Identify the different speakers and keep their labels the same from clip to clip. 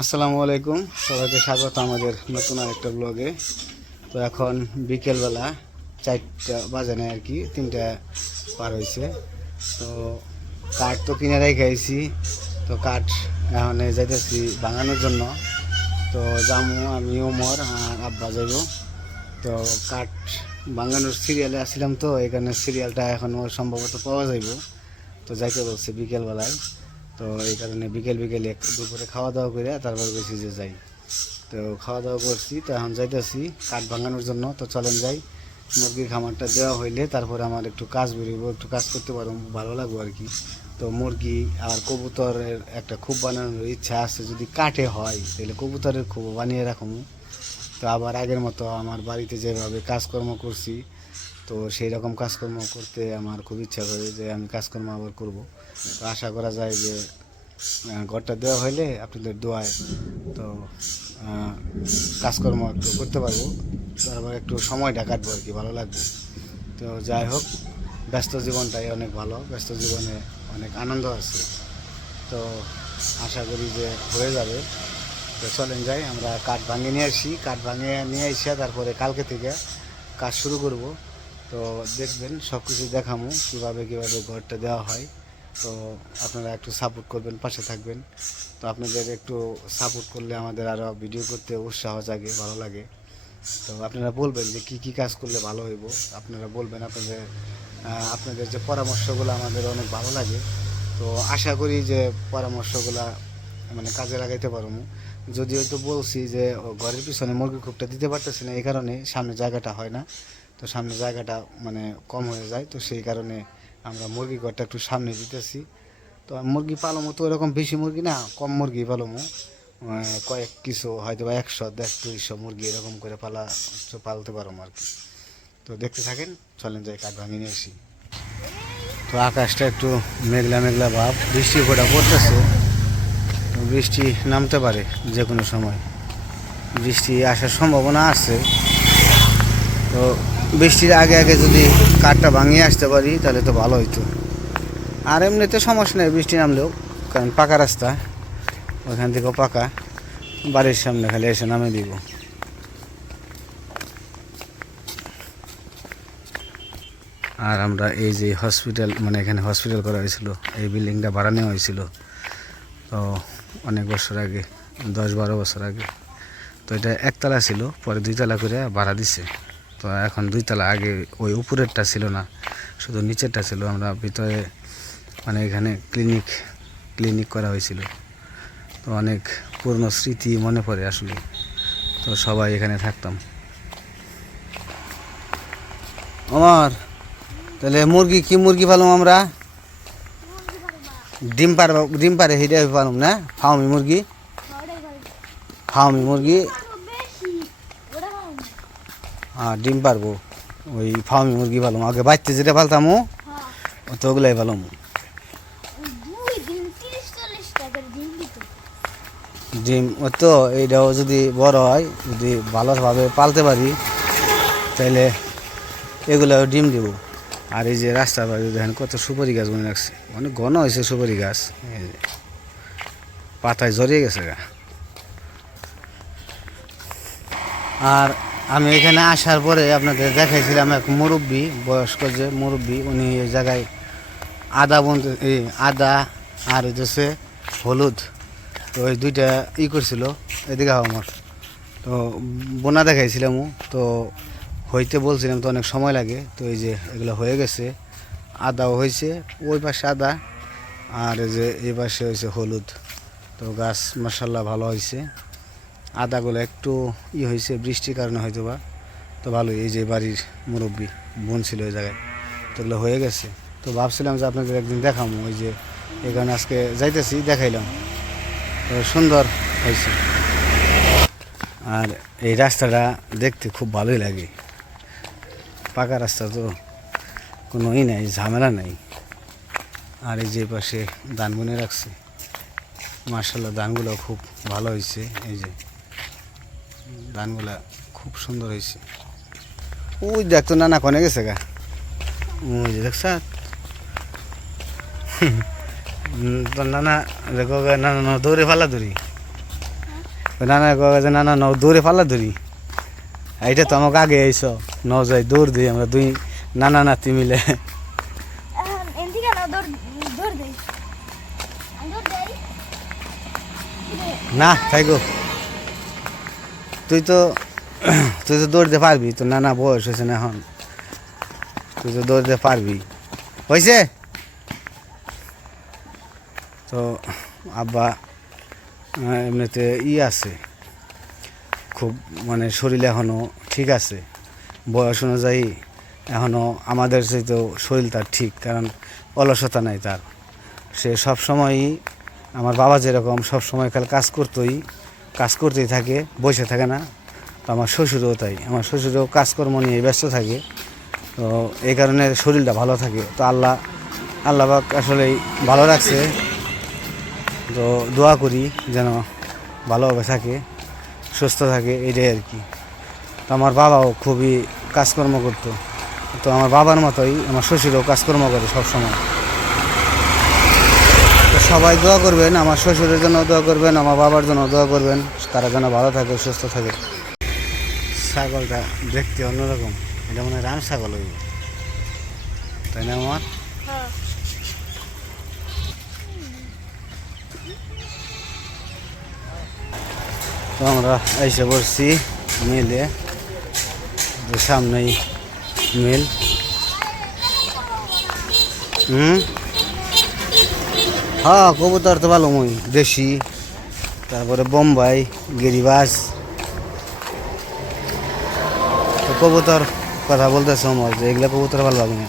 Speaker 1: আসসালামু আলাইকুম। সবাইকে স্বাগত আমাদের নতুন আরেকটা ব্লগে তো এখন বিকেলবেলা চারটা বাজে না আর কি, তিনটা পার হয়েছে তো কাঠ তো কিনে রেখেছি তো কাঠ এখন যাইতেছি ভাঙানোর জন্য। তো জামু, আমি, ওমর আর আব্বা যাইব। তো কাঠ ভাঙানোর সিরিয়ালে আসছিলাম তো, এখানে সিরিয়ালটা এখন সম্ভবত পাওয়া যাইব। তো যাইতে বলছে বিকেলবেলায়। তো এই কারণে বিকেল বিকেল এক দুপুরে খাওয়া দাওয়া করে তারপর গেছি যে যাই। তো খাওয়া দাওয়া করছি, তো এখন যাইতেছি কাঠ ভাঙানোর জন্য, তো চলেন যাই। মুরগির খামারটা দেওয়া হইলে তারপরে আমার একটু কাজ বেরোবো একটু কাজ করতে পারব, ভালো লাগবো আর কি। তো মুরগি আর কবুতরের একটা খুব বানানোর ইচ্ছা আছে, যদি কাঠে হয় তাহলে কবুতরের খুব বানিয়ে রাখব। তো আবার আগের মতো আমার বাড়িতে যেভাবে কাজকর্ম করছি তো সেই রকম কাজকর্ম করতে আমার খুব ইচ্ছা করে যে আমি কাজকর্ম আবার করব। তো আশা করা যায় যে ঘরটা দেওয়া হইলে আপনাদের দোয়ায় তো কাজকর্ম একটু করতে পারব। তারপর একটু সময়টা কাটবো আর কি, ভালো লাগবে। তো যাই হোক, ব্যস্ত জীবনটাই অনেক ভালো, ব্যস্ত জীবনে অনেক আনন্দ আছে। তো আশা করি যে হয়ে যাবে। তো চলেন যাই, আমরা কাঠ ভাঙিয়ে নিয়ে আসি। কাঠ ভাঙিয়ে নিয়ে এসে তারপরে কালকে থেকে কাজ শুরু করব। তো দেখবেন সব কিছু দেখামো, কীভাবে কীভাবে ঘরটা দেওয়া হয়। তো আপনারা একটু সাপোর্ট করবেন, পাশে থাকবেন। তো আপনাদের একটু সাপোর্ট করলে আমাদের আরও ভিডিও করতে উৎসাহ জাগে, ভালো লাগে। তো আপনারা বলবেন যে কি কি কাজ করলে ভালো হইব। আপনারা বলবেন আপনাদের আপনাদের যে পরামর্শগুলো আমাদের অনেক ভালো লাগে। তো আশা করি যে পরামর্শগুলা মানে কাজে লাগাইতে পারব। যদিও তো বলছি যে, ঘরের পিছনে মুরগি খুবটা দিতে পারতেছি না, এই কারণে সামনে জায়গাটা হয় না। তো সামনে জায়গাটা মানে কম হয়ে যায়, তো সেই কারণে আমরা মুরগি ঘরটা একটু সামনে দিতেছি। তো মুরগি পালমো তো এরকম বেশি মুরগি না, কম মুরগি পালমো কয়েক কিছু হয়তো বা একশো দেড় দুইশো মুরগি এরকম করে পালা পালতে পারো আর কি। তো দেখতে থাকেন, চলেন যাই, কাঠ ভাঙিয়ে নিয়ে আসি। তো আকাশটা একটু মেঘলা মেঘলা ভাব, বৃষ্টি ফোটা পড়তেছে। বৃষ্টি নামতে পারে যে কোনো সময়। বৃষ্টি আসার সম্ভাবনা আছে। তো বৃষ্টির আগে আগে যদি কাঠটা ভাঙিয়ে আসতে পারি, তাহলে তো ভালো হইতো। আর এমনিতে সমস্যা নেই, বৃষ্টি নামলেও, কারণ পাকা রাস্তা, ওখান থেকেও পাকা। বাড়ির সামনে খালি এসে নামে দিব। আর আমরা এই যে হসপিটাল মানে এখানে হসপিটাল করা হয়েছিল, এই বিল্ডিংটা ভাড়া নেওয়া হয়েছিল। তো অনেক বছর আগে, দশ বারো বছর আগে। তো এটা একতলা ছিল, পরে দুইতলা করে ভাড়া দিছে। তো এখন দুইতলা আগে ওই উপরেরটা ছিল না, শুধু নিচেরটা ছিল। আমরা ভিতরে মানে এখানে ক্লিনিক ক্লিনিক করা হয়েছিল। তো অনেক পুরনো স্মৃতি মনে পড়ে আসলে। তো সবাই এখানে থাকতাম। আমার তাহলে মুরগি, কি মুরগি পালুম আমরা? ডিম পার ডিম পারে সেইটা পালুম না? ফাউমি মুরগি? ফাউমি মুরগি? হ্যাঁ ডিম পারব। ওই ফাউমি মুরগি পালুম। আগে বাচ্চা যেটা পালতাম তো ওগুলাই পালুম। ডিম ও তো এইটাও যদি বড় হয় যদি ভালোভাবে পালতে পারি তাহলে এগুলো ডিম দিব। আর এই যে রাস্তা বাড়ি দেখেন কত সুপারি গাছ মনে রাখছে অনেক ঘন হয়েছে সুপারি গাছ। পাতায় জড়িয়ে গেছে গা। আর আমি এখানে আসার পরে আপনাদের দেখাইছিলাম এক মুরব্বী, বয়স্ক যে মুরব্বী, উনি এই জায়গায় আদা বন্ধ এই আদা আর হইতেছে হলুদ, তো ওই দুইটা ই করছিল, এদিকে আমার। তো বোনা দেখাইছিলাম তো হইতে বলছিলাম তো অনেক সময় লাগে, তো এই যে এগুলো হয়ে গেছে, আদাও হয়েছে ওই পাশে আদা আর এই যে এই পাশে হয়েছে হলুদ, তো গাছ মাসাল্লাহ ভালো হয়েছে আদাগুলো একটু ই হয়েছে, বৃষ্টির কারণে হয়তো বা তো ভালোই, এই যে বাড়ির মুরব্বী, বোন ছিল ওই জায়গায়। তো এগুলো হয়ে গেছে। তো ভাবছিলাম যে আপনাদের একদিন দেখাবো ওই যে এই কারণে আজকে যাইতেছি, দেখাইলাম। তো সুন্দর হয়েছে। আর এই রাস্তাটা দেখতে খুব ভালোই লাগে। পাকা রাস্তা তো কোনো ই নাই, ঝামেলা নাই। আর এই যে পাশে ধান বুনে রাখছে। মার্শাল্লাহ ধানগুলো খুব ভালো হয়েছে, এই যে। ধানগুলা খুব সুন্দর হয়েছে। ওই দেখ তো নানা কনে গেছে গা। ওই যে দেখছ নানা দেখো গা, নানা না দৌড়ে ফালা দৌড়ি। নানা কয় যে নানা ন দৌড়ে পাল্লা ধরি এইটা তো আমাকে আগে আইস ন যাই দৌড় দিই আমরা দুই নানা নাতি মিলে।
Speaker 2: না
Speaker 1: না তাই গো। তুই তো তুই তো দৌড়তে পারবি তো নানা বয়স হয়েছে না এখন। তুই তো দৌড়তে পারবি। হয়েছে? তো আব্বা এমনিতে ই আছে। খুব মানে শরীর এখনও ঠিক আছে। বয়স অনুযায়ী এখনও আমাদের তো শরীর তার ঠিক, কারণ অলসতা নাই তার। সে সব সময়ই আমার বাবা যেরকম সব সময় কাল কাজ করতোই কাজ করতেই থাকে, বসে থাকে না। তো আমার শ্বশুরও তাই, আমার শ্বশুরও কাজকর্ম নিয়ে ব্যস্ত থাকে। তো এই কারণে শরীরটা ভালো থাকে। তো আল্লাহ আল্লাহ পাক আসলেই ভালো রাখছে। তো দোয়া করি যেন ভালোভাবে থাকে, সুস্থ থাকে, এটাই আর কি। তো আমার বাবাও খুবই কাজকর্ম করতো। তো আমার বাবার মতোই আমার শ্বশুরও কাজকর্ম করে সবসময়। সবাই দোয়া করবেন আমার শ্বশুরের জন্য দোয়া করবেন আমার বাবার জন্য দোয়া করবেন। তারা যেন ভালো থাকে সুস্থ থাকে। ছাগলটা দেখতে অন্যরকম। এটা মনে হয় রাম ছাগল হইব। তাই না আমার
Speaker 2: হ্যাঁ।
Speaker 1: তো আমরা এসে পড়ছি মিলে। সামনেই মিল। হুম? হ্যাঁ কবুতর তো ভালো মই, দেশি। তারপরে বোম্বাই, গিরিবাস। তো কবুতর কথা বলতেছে আমার যে, এগুলা কবুতর ভালো লাগে না।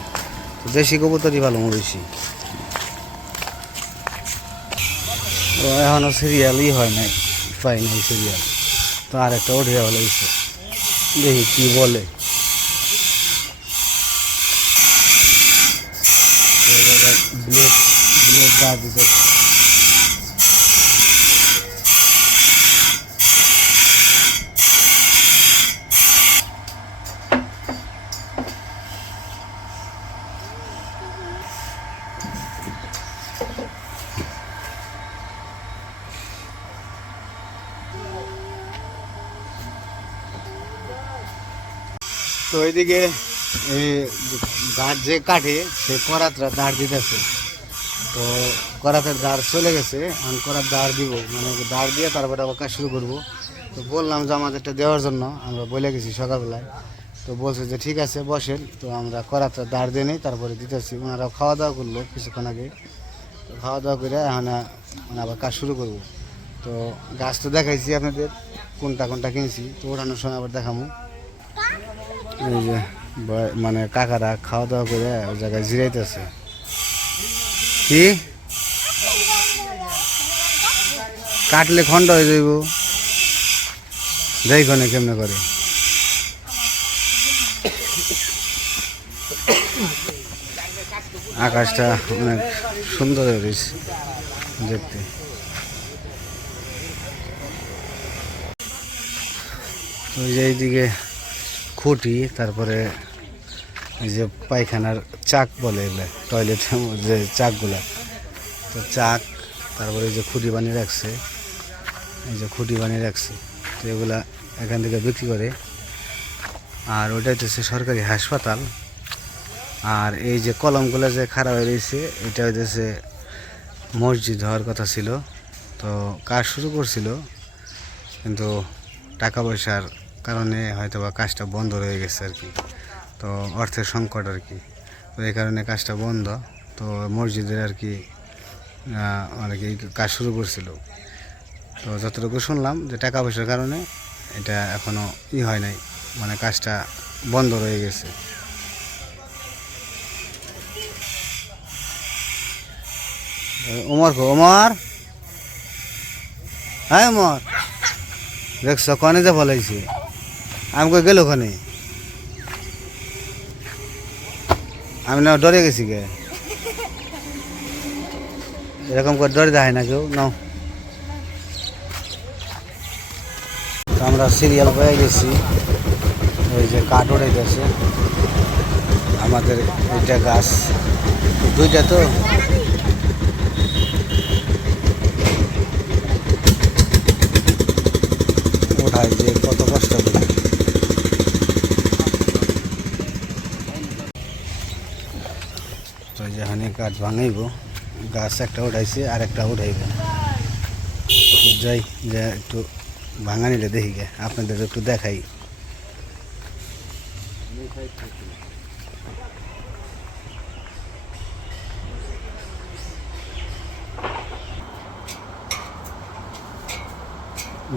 Speaker 1: দেশি কবুতরই ভালো মো বেশি। তো এখনও সিরিয়ালই হয় নাই, পাই নাই সিরিয়াল তো আর একটা উঠে ভালো দেখি কি বলে। ব্লেড দা দিতে তো ওইদিকে এই দাঁড় যে কাটে সে করাতরা দাঁড় দিতেছে তো করাতের দাঁড় চলে গেছে আমি করাত দাঁড় দিব। মানে দাঁড় দিয়ে তারপরে আবার কাজ শুরু করব। তো বললাম যে আমাদেরটা দেওয়ার জন্য, আমরা বলে গেছি সকালবেলায়। তো বলছে যে ঠিক আছে, বসেন। তো আমরা করাতরা দাঁড় দিয়ে নেই, তারপরে দিতেছি। ওনারা খাওয়া দাওয়া করল কিছুক্ষণ আগে। তো খাওয়া দাওয়া করে এখন মানে আবার কাজ শুরু করব। তো গাছ তো দেখাইছি আপনাদের, কোনটা কোনটা কিনেছি, তো ওঠানোর সময় আবার দেখামো। এই যে মানে কাকারা খাওয়া দাওয়া করে ওই জায়গায় জিরাইতেছে। কি? কাটলে খন্ড হয়ে যাইব। দেখনে কেমনে করে। আকাশটা অনেক সুন্দর হয়ে রয়েছে দেখতে। ওই যে এইদিকে খুঁটি, তারপরে এই যে পায়খানার চাক বলে এগুলো টয়লেটের যে চাকগুলা। তো চাক, তারপরে যে খুঁটি বানিয়ে রাখছে, এই যে খুঁটি বানিয়ে রাখছে, তো এগুলা এখান থেকে বিক্রি করে। আর ওটা হচ্ছে সরকারি হাসপাতাল। আর এই যে কলমগুলো যে খারাপ হয়ে রয়েছে, এটা হইতেছে মসজিদ হওয়ার কথা ছিল। তো কাজ শুরু করছিল, কিন্তু টাকা পয়সার কারণে হয়তো বা কাজটা বন্ধ রয়ে গেছে আর কি। তো অর্থের সংকট আর কি। তো এই কারণে কাজটা বন্ধ। তো মসজিদের আর কি আহ, মানে কি কাজ শুরু করছিল। তো যতটুকু শুনলাম যে টাকা পয়সার কারণে এটা এখনও ই হয় নাই মানে কাজটা বন্ধ রয়ে গেছে। ওমর ওমর? হ্যাঁ ওমর। দেখছ কনে যে ফলাইছে আমি গেল ওখানে আমি না ডরে গেছি গে। এরকম করে ডরে দেখায় না কেউ, নাও। আমরা সিরিয়াল পেয়ে গেছি। ওই যে কাঠ উড়ে গেছে। আমাদের এইটা গাছ। দুইটা তো? কাঠ ভাঙাইব, গাছ একটা উঠাইছে আর একটা উঠাইব। তো যাই, যে একটু ভাঙা নিলে দেখি গে আপনাদের একটু দেখাই।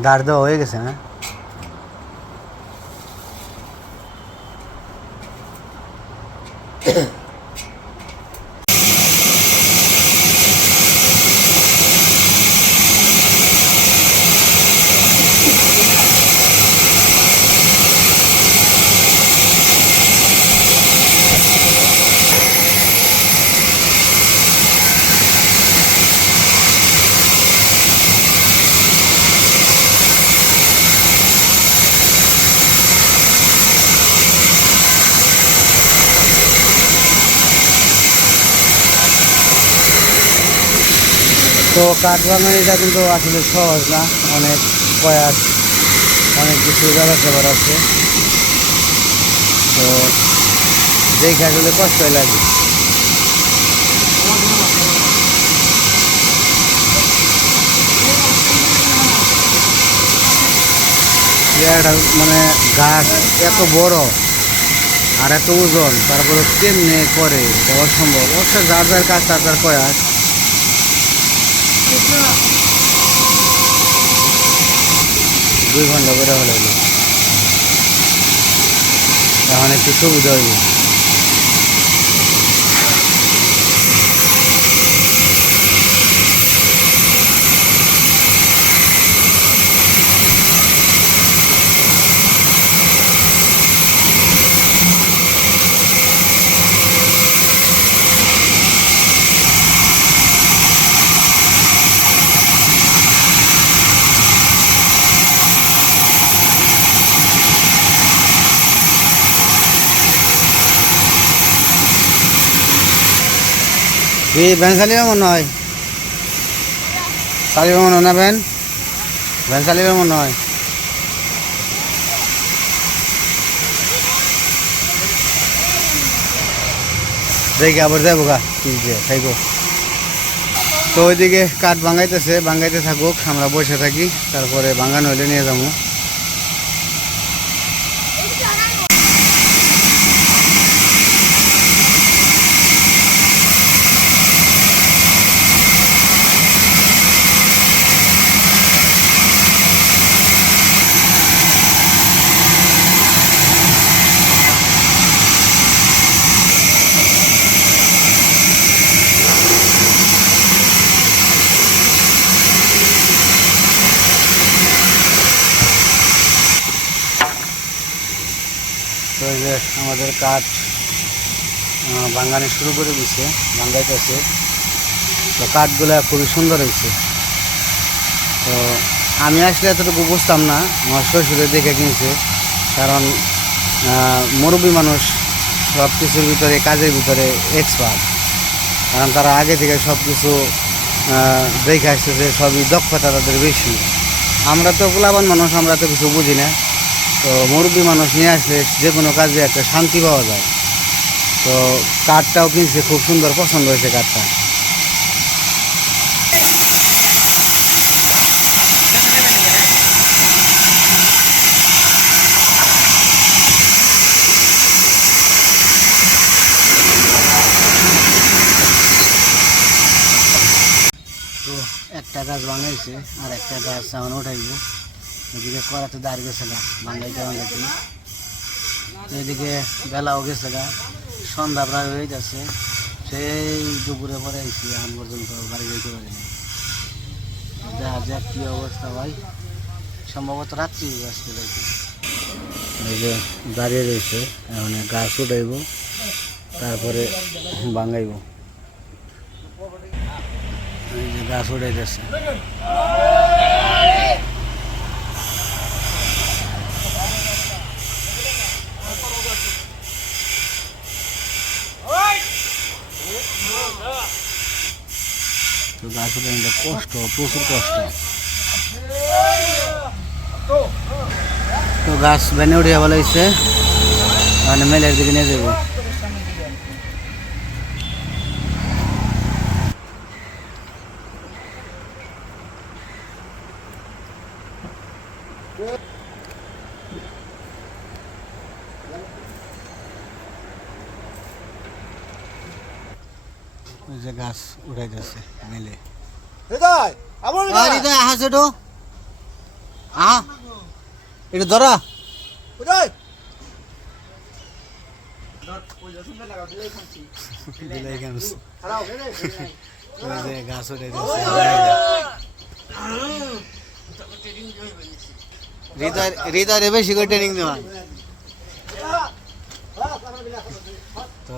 Speaker 1: দাঁড় দেওয়া হয়ে গেছে না তো কাঠ বাঙালিটা কিন্তু আসলে সহজ না, অনেক প্রয়াস, অনেক কিছু ব্যাপার আছে। তো কাজ হলে কষ্টই লাগে। মানে গাছ এত বড় আর এত ওজন তারপরে কেমনে করে অসম্ভব। অবশ্য যার যার কাজ তার তার প্রয়াস। দুই ঘণ্টা করে হলে এখন একটু সুবিধা হইব এই ভ্যান চালিবে মনে হয়? চালিবে মনে না ভ্যান? ভ্যান চালিবে মনে হয়? দেখি, আবার যাব গা থাকব তো ওইদিকে কাঠ ভাঙাইতেছে, ভাঙাইতে থাকুক, আমরা বসে থাকি, তারপরে ভাঙানো হলে নিয়ে যাব। আমাদের কাঠ ভাঙানো শুরু করে দিছে ভাঙাইতেছে তো কাঠগুলা খুবই সুন্দর হয়েছে তো আমি আসলে এতটুকু বুঝতাম না, আমার শ্বশুরে দেখে কিনছে। কারণ মুরব্বী মানুষ সব কিছুর ভিতরে, কাজের ভিতরে এক্সপার্ট কারণ তারা আগে থেকে সব কিছু দেখে আসতেছে, সবই দক্ষতা তাদের বেশি। আমরা তো গোলাবান মানুষ, আমরা তো কিছু বুঝি না। তো মুরব্বী মানুষ নিয়ে আসলে যে কোনো কাজে একটা শান্তি পাওয়া যায়। তো কাঠটাও কিনছে, খুব সুন্দর পছন্দ হয়েছে কাঠটা। একটা গাছ ভাঙাইছে আর একটা গাছ এখন উঠাইব এদিকে করা তো দাঁড়িয়ে গেছে গা ভাঙাইতে তো এদিকে বেলাও গেছে গা, সন্ধ্যা প্রায় হয়ে যাচ্ছে। সেই দুপুরে পরে আইসি এখন পর্যন্ত বাড়ি যেতে পারিনি দেখা যাক কী অবস্থা হয় সম্ভবত রাত্রি আজকে দেখি এই যে দাঁড়িয়ে রয়েছে, এখন গাছ উঠাইব, তারপরে ভাঙাইব। এই যে গাছ উঠে যাচ্ছে তো গাছ এটা কষ্ট, প্রচুর কষ্ট। তো গাছ বেনে উঠিয়া বলা হয়েছে মানে মেলের দিকে নিয়ে যাব ওই যে গাছ উঠাই যাচ্ছে মিলে
Speaker 3: হৃদয় আবার
Speaker 1: আর এটা হাসে তো এটা ধরা। গাছ হৃদয় হৃদয় বেশি করে ট্রেনিং দেওয়া তো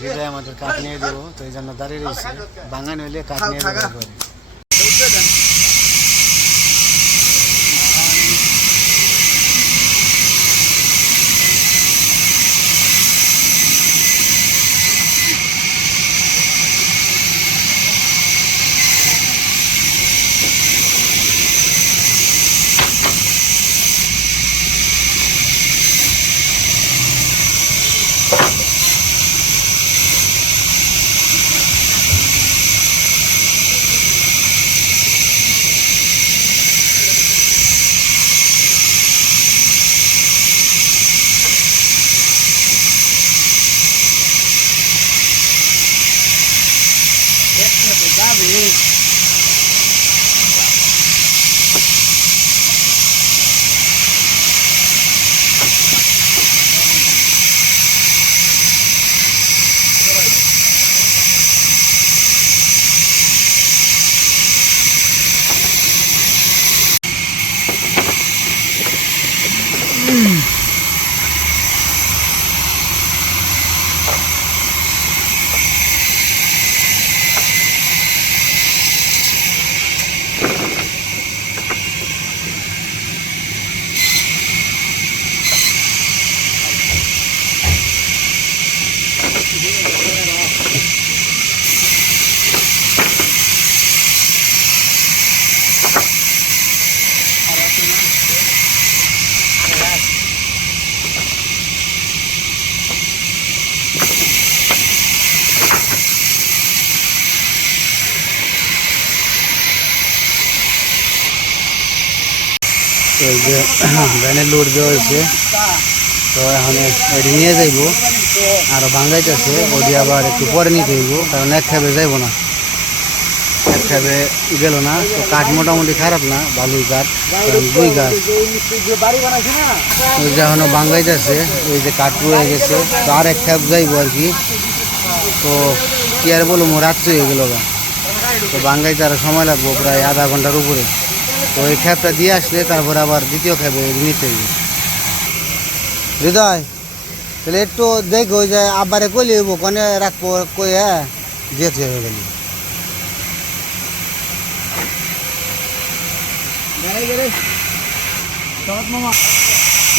Speaker 1: হৃদয় আমাদের কাঠ নিয়ে দেবো তো এই জন্য দাঁড়িয়ে রয়েছে। বাঙালি হইলে কাঠ নিয়ে দেবো ভ্যানে লোড দেওয়া হয়েছে। তো এখন এটি নিয়ে যাইব। আরও ভাঙ্গাইতেছে, ওটি আবার একটু পরে নিতে হইব, কারণ এক খাবে যাইব না। এক খাবে গেল না, তো কাঠ মোটামুটি খারাপ না ভালোই কাঠ দুই গাছ ওই যে এখনও ভাঙ্গাইতেছে ওই যে কাঠ রয়ে গেছে, তো আর এক খাপ যাইব আর কি। তো কি আর বলব, রাত্রি হয়ে গেল তো ভাঙ্গাইতে আরও সময় লাগবো, প্রায় আধা ঘণ্টার উপরে। তো এই খ্যাপটা দিয়ে আসলে তারপর আবার দ্বিতীয় খ্যাপে নিতে হৃদয়, তাহলে একটু দেখ যে আবারে কইলে হইব, কনে রাখব, কই হ্যাঁ? যেতে হয়ে গেল।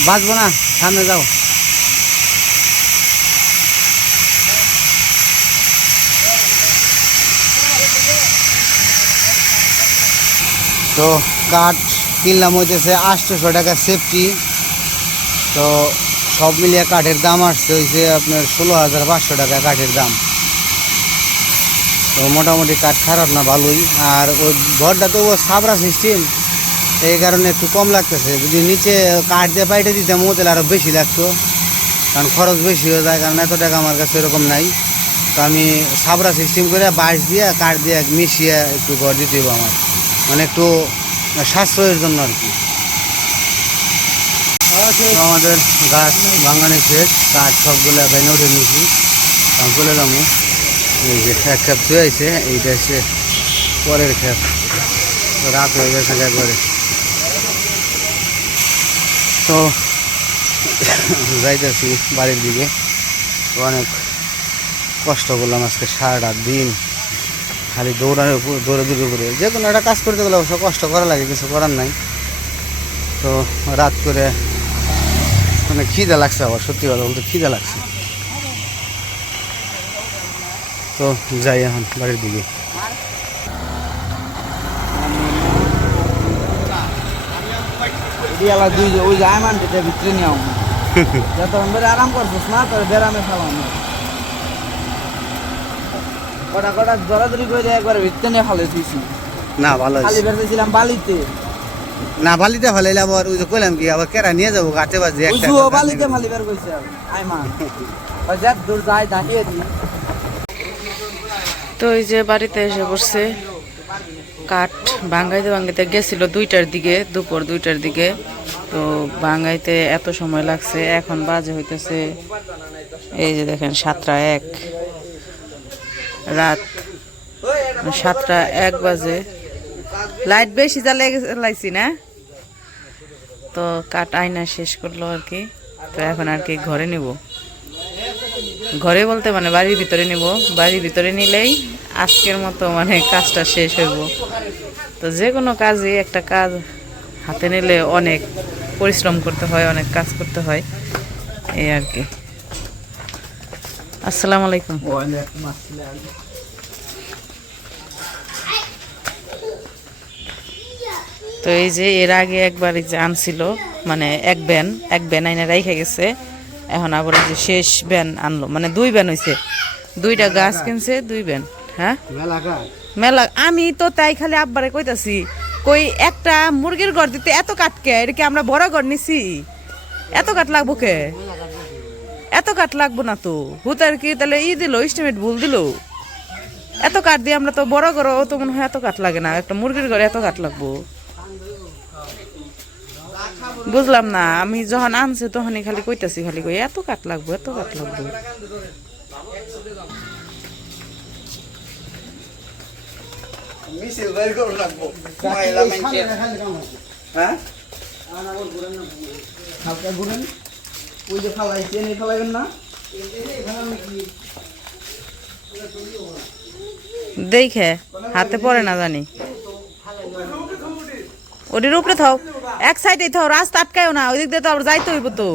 Speaker 1: বাঁচবো না, সামনে যাও। তো কাঠ কিনলাম হইতেছে আটশোশো টাকা সেফটি তো সব মিলিয়ে কাঠের দাম আসছে হয়েছে আপনার ষোলো হাজার পাঁচশো টাকা কাঠের দাম। তো মোটামুটি কাঠ খারাপ না, ভালোই। আর ওই ঘরটা তো সাবরা সিস্টেম এই কারণে একটু কম লাগতেছে। যদি নিচে কাঠ দিয়ে পাইটে দিতাম, ও তাহলে আরও বেশি লাগতো। কারণ খরচ বেশি হয়ে যায়, কারণ এত টাকা আমার কাছে এরকম নাই। তো আমি সাবরা সিস্টেম করে বাঁশ দিয়ে, কাঠ দিয়ে মিশিয়ে একটু ঘর দিতে আমার। মানে একটু সাশ্রয়ের জন্য আর কি। আমাদের গাছ ভাঙানি শেষ, কাঠ সবগুলো ভেঙে উঠে নিয়েছি। চলে যাব এই যে এক খেপ ধুয়ে আছে, এইটা হচ্ছে পরের খেপ রাত হয়ে গেছে একবারে। তো যাইতেছি বাড়ির দিকে। অনেক কষ্ট করলাম আজকে সারাটা দিন। খালি দৌড়ানোর উপর দৌড়াদৌড়ি করে যে কোনো একটা কাজ করতে গেলে অবশ্য কষ্ট করা লাগে, কিছু করার নাই। তো রাত করে মানে খিদে লাগছে আবার, সত্যি কথা বলতে খিদে লাগছে। তো যাই এখন বাড়ির দিকে।
Speaker 3: দুই ওই যে আয়মান ভিতরে নিয়ে আও। যত আমরা আরাম করছিস না তোর বেরামে খাওয়া কটা কটা জড়াজড়ি করে একবার ভিতরে নিয়ে ফালে দিয়েছি।
Speaker 1: না ভালো
Speaker 3: খালি বেরতেছিলাম বালিতে।
Speaker 1: না বালিতে ফেলাইলে আবার ওই যে কইলাম কি আবার কেরা নিয়ে যাব গাছে বাজে একটা
Speaker 3: বালিতে ফালিবার কইছে আই মা। ওই যা দূর যাই দাঁড়িয়ে দি।
Speaker 4: তো এই যে বাড়িতে এসে বসছে কাঠ ভাঙ্গাইতে ভাঙ্গাইতে গেছিল দুইটার দিকে দুপুর দুইটার দিকে। তো ভাঙ্গাইতে এত সময় লাগছে এখন বাজে হইতেছে এই যে দেখেন সাতটা এক। রাত সাতটা এক বাজে। লাইট বেশি জ্বালাই লাইছি না। তো কাঠ আয়না শেষ করল আর কি। তো এখন আর কি ঘরে নিব। ঘরে বলতে মানে বাড়ির ভিতরে নিব। বাড়ির ভিতরে নিলেই আজকের মতো মানে কাজটা শেষ হইব। তো যে কোনো কাজই একটা কাজ হাতে নিলে অনেক পরিশ্রম করতে হয়, অনেক কাজ করতে হয়। এই আর কি। আসসালামু আলাইকুম। তো এই যে এর আগে একবার এই যে আনছিল মানে এক ব্যান এক ব্যান আইনে রাইখা গেছে এখন আবার এই যে শেষ ব্যান আনলো মানে দুই ব্যান হইছে। দুইটা গাছ কিনছে দুই ব্যান হ্যাঁ?
Speaker 1: মেলা
Speaker 4: আমি তো তাই খালি আব্বারে কইতাছি কই একটা মুরগির ঘর দিতে এত কাঠ কে এটা কি আমরা বড় ঘর নিছি? এত কাঠ লাগবো কে? এত কাঠ লাগবো না তো। হুতার কি তাহলে ই দিল ইস্টিমেট ভুল দিল? এত কাঠ দিয়ে আমরা তো বড় ঘর তো মনে হয় এত কাঠ লাগে না। একটা মুরগির ঘরে এত কাঠ লাগবো। বুঝলাম না আমি যখন আনছি তখনই খালি কইতাছি খালি কই এত কাঠ লাগবো এত কাঠ লাগবো।
Speaker 3: মিছিল বের করে রাখব মহিলা মেনছে হ্যাঁ? হালকা ঘুরেন? ওই যে ফালাইছেন এই ফালাইবেন না?
Speaker 4: দেখে, হাতে পড়ে না জানি। ওটির উপরে থাও, এক সাইডে থাও, রাস্তা আটকায়ও না, ওই দিক দিয়ে তো আবার যাইতে হইব তো।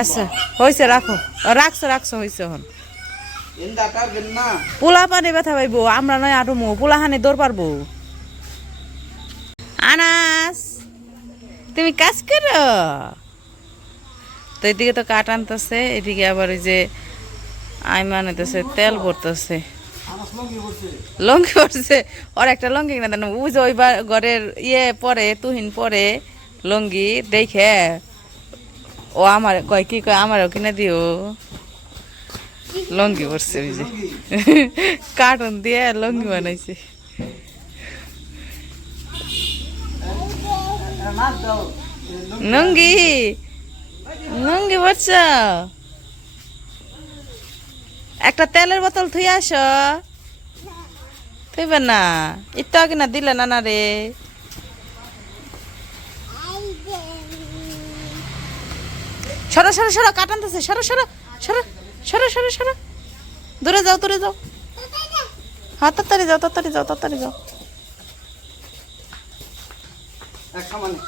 Speaker 4: আচ্ছা হয়েছে রাখো। রাখছো রাখছো হয়েছে এখন। পোলা পানি ব্যথা পাইবো, আমরা নয় আটু মো পোলা হানি দৌড় পারব। আনাস! তুমি কাজ করো? তো এদিকে তো কাঠ আনতেছে, এদিকে আবার ওই যে আইমান হইতেছে তেল ভরতেছে। লঙ্গি পড়ছে ওর একটা লঙ্গি কিনা ওই যে ওই ঘরের ইয়ে পরে, তুহিন পরে লঙ্গি, দেখে ও আমার কয়, কি কয়, আমারও কিনে দিও। লঙ্গি পড়ছে ওই যে। কার্টুন দিয়ে লঙ্গি বানাইছে।
Speaker 3: দাও
Speaker 4: লুঙ্গি লুঙ্গি পড়ছ একটা তেলের বোতল থুই আস। থইবে না। একটু আগে না দিলে না না রে। সরো সরো সরো কাটানতেছে সরো সরো সরো সরো সরো সরো। দূরে যাও দূরে যাও। হ্যাঁ তাড়াতাড়ি যাও তাড়াতাড়ি যাও তাড়াতাড়ি যাও।
Speaker 3: এক সমানে।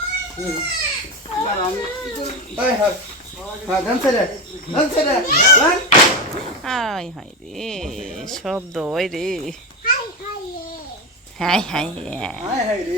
Speaker 3: হাই হাই। হ্যাঁ
Speaker 4: হাই হাই রে শব্দ ওই রে। হাই হাই রে।
Speaker 3: হাই হাই রে।